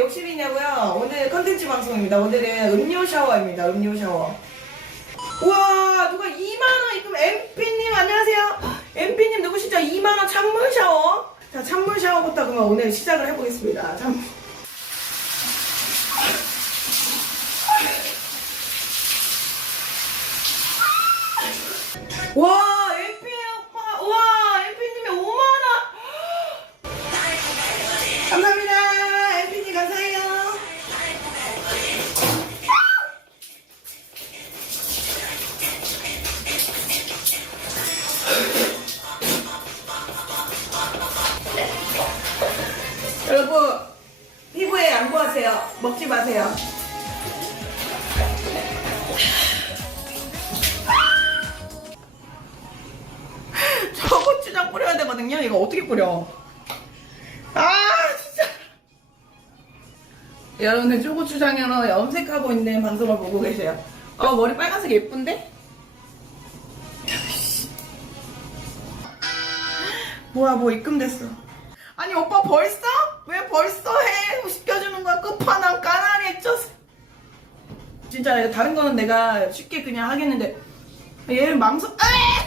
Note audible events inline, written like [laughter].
왜 욕심이냐고요? 오늘 컨텐츠 방송입니다. 오늘은 음료 샤워입니다. 음료 샤워. 우와 누가 2만원 입금 MP님 안녕하세요. MP님 누구시죠? 2만원 찬물 샤워. 자 찬물 샤워부터 그러면 오늘 시작을 해보겠습니다. 찬물. 와 여러분 피부에 양보하세요. 먹지 마세요. [laughs] 저 고추장 뿌려야 되거든요. 이거 어떻게 뿌려? 아 진짜. 여러분들 초고추장으로 염색하고 있는 방송을 보고 계세요. 어 머리 빨간색 예쁜데? [laughs] 뭐야 뭐 입금됐어. 아니 오빠 벌써? 왜 벌써 해? 시켜주는 거야. 끝판왕 까나리 쪄서 진짜 다른 거는 내가 쉽게 그냥 하겠는데 얘는 망설 에